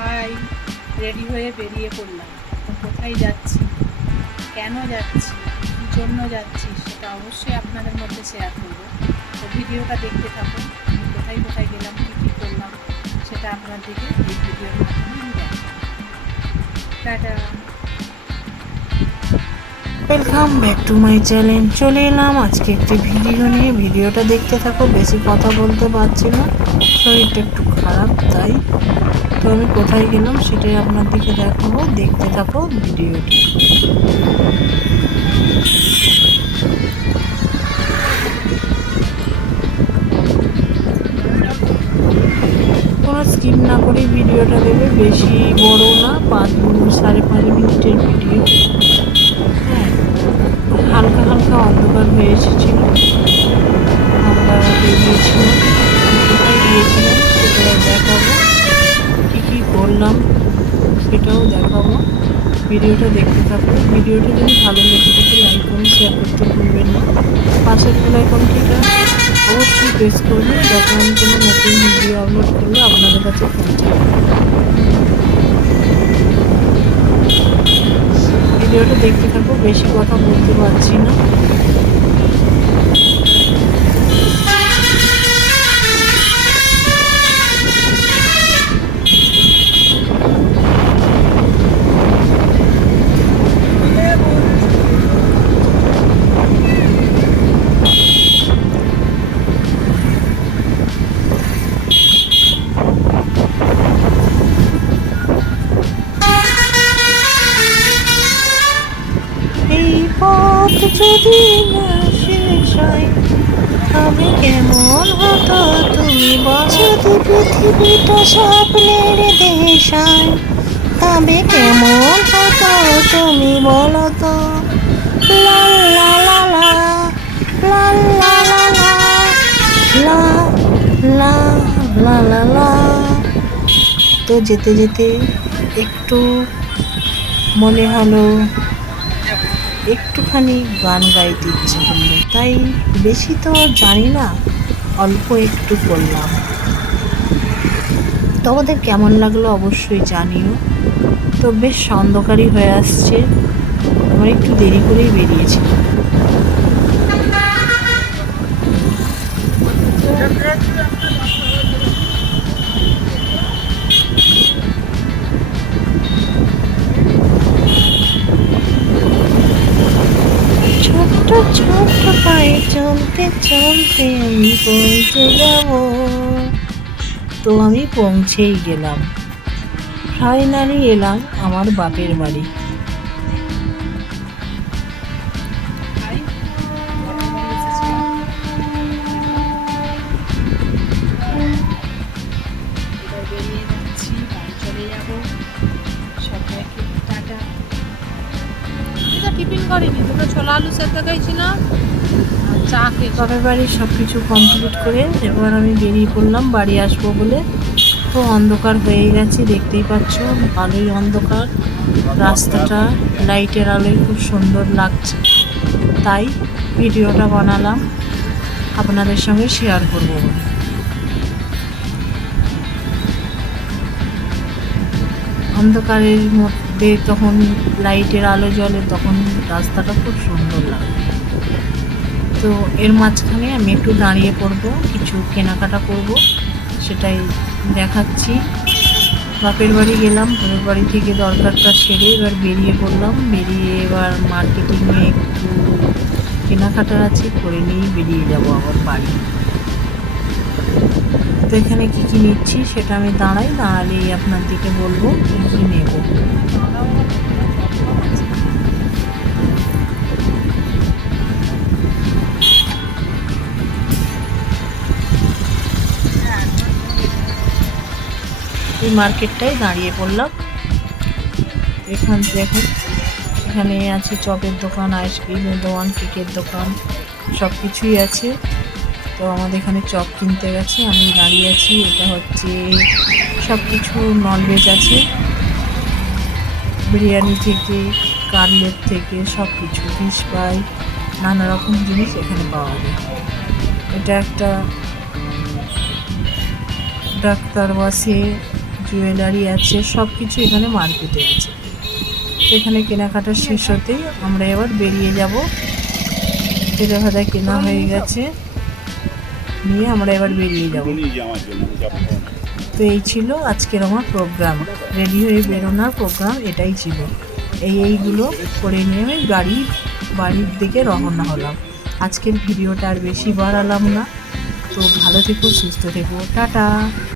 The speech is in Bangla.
হাই রেডি হয়ে বেরিয়ে পড়লাম? কোথায় যাচ্ছি? কেন যাচ্ছি? কী জন্য যাচ্ছি? সেটা অবশ্যই আপনাদের মধ্যে শেয়ার করব। তো ভিডিওটা দেখতে থাকুন, আমি কোথায় কোথায় গেলাম, কী কী করলাম, সেটা আপনাদেরকে এই ভিডিওর মাধ্যমে আমি দেখাবো। Tata! Welcome back to my channel চলে এলাম আজকে একটি ভিডিও নিয়ে। ভিডিওটা দেখতে থাকো, বেশি কথা বলতে পারছি না। শরীরটা একটু খারাপ, তাই। তো আমি কোথায় গেলাম সেটাই আপনার দিকে দেখাবো। দেখতে থাকো ভিডিওটি কোনো স্কিপ না করে ভিডিওটা দেবে। বেশি বড় না, পাঁচ সাড়ে পাঁচ মিনিটের ভিডিও সেটাও দেখাবো। ভিডিওটা দেখতে থাকো ভিডিওটা যদি ভালো লেগে থাকে, লাইক করুন শেয়ার করতে ভুলবেন না। পাশের আইকনটিটা অবশ্যই প্রেস করবেন যখন আমি কোনো নতুন ভিডিও আপলোড করলে আপনাদের কাছে পৌঁছাবে ভিডিওটা দেখতে থাকব বেশি কথা বলতে পারছি না। হয় তবে কেমন হতো তুমি যদি পৃথিবীটা স্বপ্নের দেশ হয় তবে কেমন হতো তুমি বলো তো লা লা লা লা তো যেতে যেতে একটু মনে হলো একটুখানি গান গাইতে ইচ্ছে করল। তাই বেশি তো জানি না, অল্প একটু করলাম। তোমাদের কেমন লাগল অবশ্যই জানিও। তো বেশ অন্ধকারই হয়ে আসছে। আমার একটু দেরি করেই বেরিয়েছি। থেকে চলতে আমি পৌঁছে যাব। তো আমি পৌঁছেই গেলাম। ফাইনালি এলাম আমার বাপের বাড়ি। টিফিন করিনি দুটো ছোলা আলু সেদ্ধ না চা খেয়েছি বাপের বাড়ির সব কিছু কমপ্লিট করে এবার আমি বেরিয়ে পড়লাম, বাড়ি আসব বলে। তো অন্ধকার হয়ে গেছে, দেখতেই পাচ্ছ, ভালোই অন্ধকার। রাস্তাটা, লাইটের আলোয় খুব সুন্দর লাগছে। তাই ভিডিওটা বানালাম, আপনাদের সঙ্গে শেয়ার করব অন্ধকারের মধ্যে তখন, লাইটের আলো জ্বলে, তখন রাস্তাটা খুব সুন্দর লাগে তো এর মাঝখানে আমি একটু দাঁড়িয়ে পড়ব, কিছু কেনাকাটা করব, সেটাই দেখাচ্ছি। বাপের বাড়ি গেলাম, বাপের বাড়ি থেকে দরকারটা সেরে এবার বেরিয়ে পড়লাম। বেরিয়ে এবার মার্কেটিংয়ে একটু কেনাকাটার আছে, করে নিয়েই বেরিয়ে যাব আবার বাড়ি। তো এখানে কী কী নিচ্ছি সেটা আমি দাঁড়াই, দাঁড়ালেই আপনার দিকে বলব, কী কী এই মার্কেটটায় দাঁড়িয়ে পড়লাম এখান দেখুন এখানে আছে চপের দোকান আইসক্রিমের দোকান, কেকের দোকান সব কিছুই আছে। তো আমাদের এখানে চপ কিনতে গেছে, আমি দাঁড়িয়ে আছি। এটা হচ্ছে সব কিছু ননভেজ আছে। বিরিয়ানি থেকে কাটলেট থেকে সব কিছু ফিশ ফ্রাই নানা রকম জিনিস এখানে পাওয়া যায়। এটা একটা ডাক্তার বাসে জুয়েলারি আছে সব কিছু এখানে মার্কেটে আছে। এখানে কেনাকাটা শেষ হতেই আমরা এবার বেরিয়ে যাব। তেলে ভাজা কেনা হয়ে গেছে। নিয়ে আমরা এবার বেরিয়ে যাব। তো এই ছিল আজকের আমার প্রোগ্রাম রেডি হয়ে বেরোনোর প্রোগ্রাম এটাই ছিল। এই এইগুলো করে নিয়ে আমি গাড়ি, বাড়ির দিকে রওনা হলাম। আজকের ভিডিওটা আর বেশি বাড়ালাম না। তো ভালো থেকো, সুস্থ থেকো। টাটা!